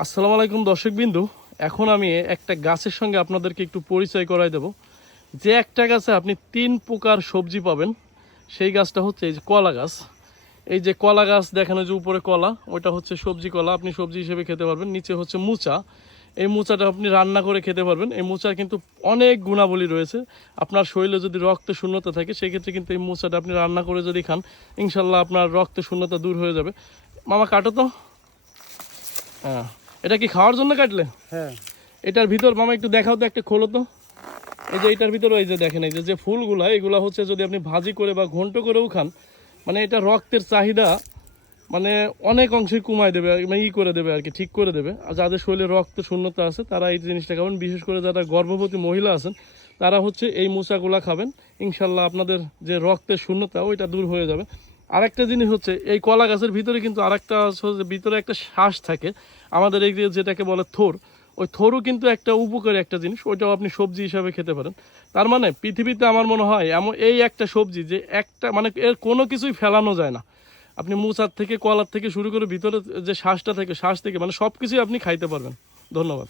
আসসালামু আলাইকুম দর্শকবিন্দু। এখন আমি একটা গাছের সঙ্গে আপনাদেরকে একটু পরিচয় করাই দেব। যে একটা গাছে আপনি ৩ প্রকার সবজি পাবেন, সেই গাছটা হচ্ছে এই যে কলা গাছ। এই যে কলা গাছ দেখানো, যে উপরে কলা, ওইটা হচ্ছে সবজি কলা, আপনি সবজি হিসেবে খেতে পারবেন। নিচে হচ্ছে মুচা, এই মুচাটা আপনি রান্না করে খেতে পারবেন। এই মুচার কিন্তু অনেক গুণাবলী রয়েছে। আপনার শরীরে যদি রক্তে শূন্যতা থাকে, সেক্ষেত্রে কিন্তু এই মুচাটা আপনি রান্না করে যদি খান, ইনশাল্লাহ আপনার রক্তে শূন্যতা দূর হয়ে যাবে। মামা কাটো তো। হ্যাঁ, এটা কি খাওয়ার জন্য কাটলে? হ্যাঁ। এটার ভিতর মামা একটু দেখাও তো, একটা খোলো তো। এই যে এটার ভিতরে এই যে দেখেন, এই যে ফুলগুলা, এগুলা হচ্ছে যদি আপনি ভাজি করে বা ঘন্ট করেও খান, মানে এটা রক্তের চাহিদা মানে অনেক অংশেই কমায় দেবে, মানে করে দেবে আর কি, ঠিক করে দেবে। আর যাদের শরীরে রক্ত শূন্যতা আছে তারা এই জিনিসটা খাবেন। বিশেষ করে যারা গর্ভবতী মহিলা আছেন তারা হচ্ছে এই মোচাগুলা খাবেন, ইনশাল্লাহ আপনাদের যে রক্তের শূন্যতা ওইটা দূর হয়ে যাবে। আরেকটা জিনিস হচ্ছে, এই কলা গাছের ভিতরে কিন্তু আরেকটা ভিতরে একটা শ্বাস থাকে, আমাদের এই যেটাকে বলে থোর। ওই থোরও কিন্তু একটা উপকারী একটা জিনিস, ওইটাও আপনি সবজি হিসাবে খেতে পারেন। তার মানে পৃথিবীতে আমার মনে হয় এমন এই একটা সবজি যে একটা মানে এর কোনো কিছুই ফেলানো যায় না। আপনি মুচার থেকে, কলার থেকে শুরু করে ভিতরে যে শ্বাসটা থেকে, শ্বাস থেকে মানে সব কিছুই আপনি খাইতে পারবেন। ধন্যবাদ।